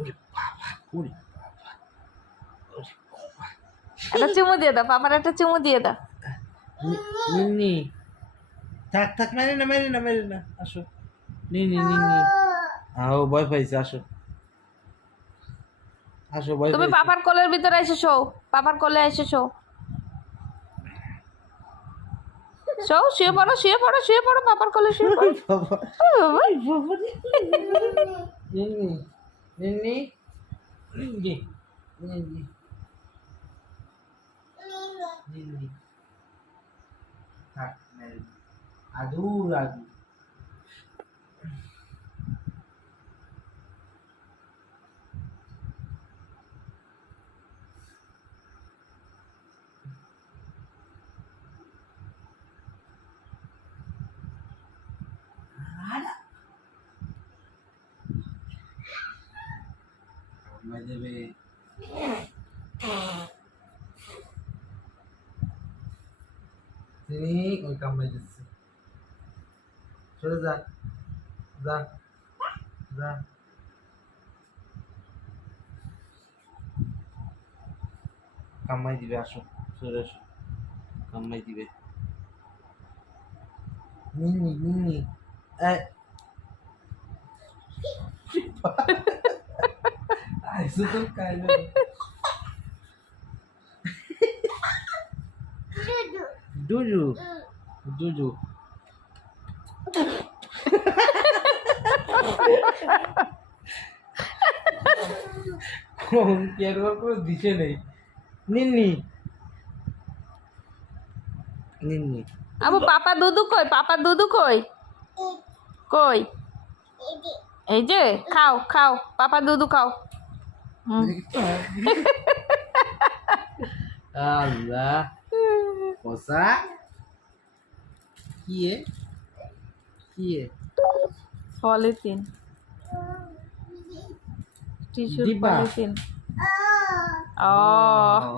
ওরে বাবা, ওরে বাবা, ওরে বাবা। একটা চুমু দিয়ে দাও, পাপার একটা চুমু দিয়ে দাও। নিন্নি থাক থাক, মেরে না মেরে না মেরে না, আসো নিন্নি নিন্নি। ও ভয় পাইছে, আসো আসো, ভয় তুমি পাইছে। পাপার কোলের ভিতরে এসে শো, পাপার কোলে এসে শো, শো, শুয়ে পড়ো শুয়ে পড়ো শুয়ে পড়ো, পাপার কোলে শুয়ে পড়ো। বাবা, ও বাবা। বাবা রে। নিন্নি নিন্নি নিন্নি নিন্নি নিন্নি থাক, মেরে না। আদুর আদুর। কামড়ায় দেবে। তিনি ওই কামড়ায় দিচ্ছে। সরে যা, যা যা। কামাই দিবে, আসো সরে আসো, কামাই দিবে। নিনি নিনি আইসো তো কাইলে। দুজু দুজু কোন কেয়ার করে দিছে নেই। নিন্নি নিন্নি আবু পাপা দুধু কই, পাপা দুধু কই, কই? এই যে খাও খাও, পাপা দুধু খাও। হুম। আল্লাহ কসা কি এ কি এ পলিথিন, টিস্যুর ডিব্বা। পলিথিন। ও ও